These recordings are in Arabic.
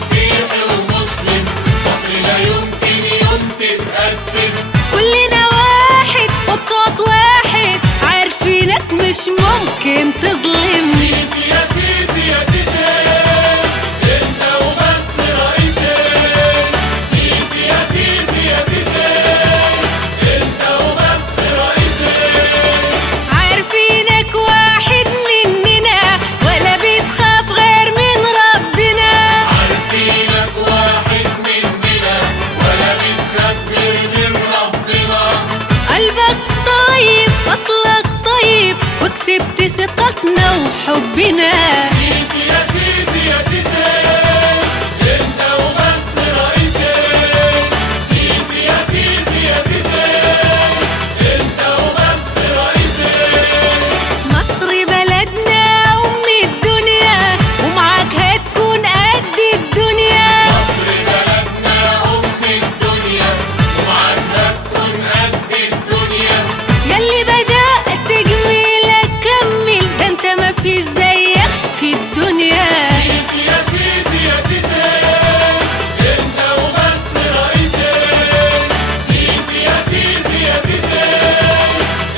مسيحي ومسلم، مصر لا يمكن يوم تتقسم. كلنا واحد وبصوت واحد، عارفينك مش ممكن تظلم. سيسي يا سيسي يا سيسي، انت وبس رئيسي. سيسي يا سيسي يا سيسي، انت وبس رئيسي. عارفينك واحد مننا، ولا بتخاف غير من ربنا. عارفينك واحد مننا، ولا بتخاف غير من ربنا. قلبك طيب أصلك طيب، وكسبت ثقتنا وحبنا. سيسي يا سيسي يا سيسي، انت وبس رئيسي. سيسي يا سيسي يا سيسي، انت وبس رئيسي. مصر بلدنا أم الدنيا، ومعاك هتكون قد الدنيا. مصر بلدنا أم الدنيا، ومعاك هتكون قد الدنيا. ياللي بدأت جميلك كمل، ده انت مفيش زيك في الدنيا. سيسي يا سيسي يا سيسي، انت وبس رئيسي. سيسي يا سيسي يا سيسي،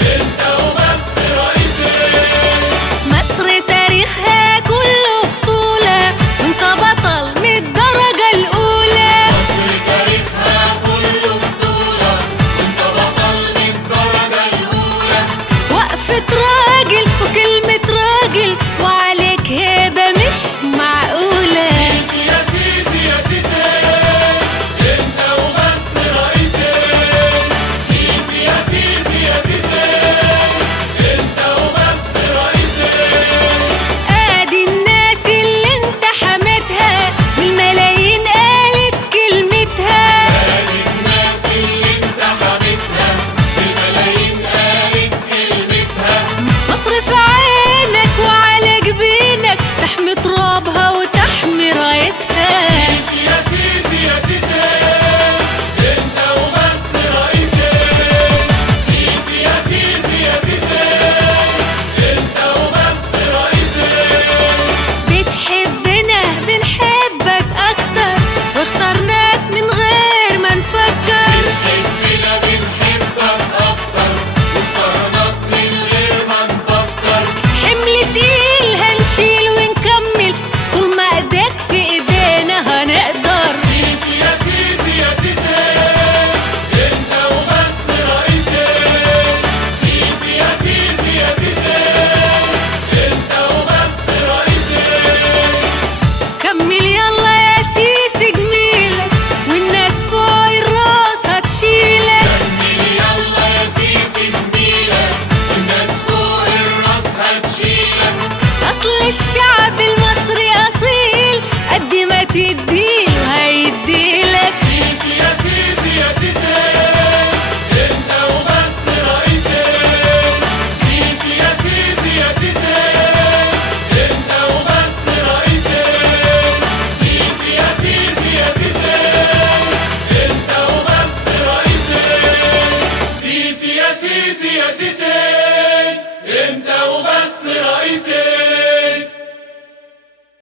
انت وبس رئيسي. مصر تاريخها كله بطولة، وانت بطل من الدرجة الأولى. مصر تاريخها كله بطولة، انت بطل من الدرجة الأولى. وقفة راجل وكلمة راجل، وعليك هيبة مش معقولة. سيسي يا سيسي يا سيسي، انت وبس رئيسي. سيسي يا سيسي يا سيسي، انت وبس رئيسي. ادي الناس اللي انت حمتها، والملايين قالت كلمتها. ادي الناس اللي انت حبيتها، الملايين قالت كلمتها. مصر في عينك وعلى جبينك، تحمي ترابها وتحمي رايتها. سيسي يا سيسي يا سيسي، انت وبس رئيسي. سيسي يا سيسي يا سيسي، انت وبس رئيسي. بتحبنا بنحبك اكتر، واخترناك من غير ما نفكر. بتحبنا بنحبك اكتر، واخترناك من غير ما نفكر. حمل تقيل هنشيل ونكمل، طول ما ايديك في ايدينا هنقدر. سيسي يا سيسي يا سيسي، انت وبس رئيسي. سيسي يا سيسي يا سيسي، انت وبس رئيسي. كمل يلا يا سيسي جميلك، والناس فوق الراس هتشيلك. كمل يلا يا سيسي جميلك، الناس فوق الراس هتشيلك. اصل الشعب المصري اصيل، قد ما تديله هيديلك. سيسي يا سيسي يا سيسي، انت وبس رئيسي. سيسي يا سيسي يا سيسي، انت وبس رئيسي. سيسي يا سيسي يا سيسي، انت وبس رئيسي. سيسي يا سيسي يا سيسي، انت وبس رئيسي.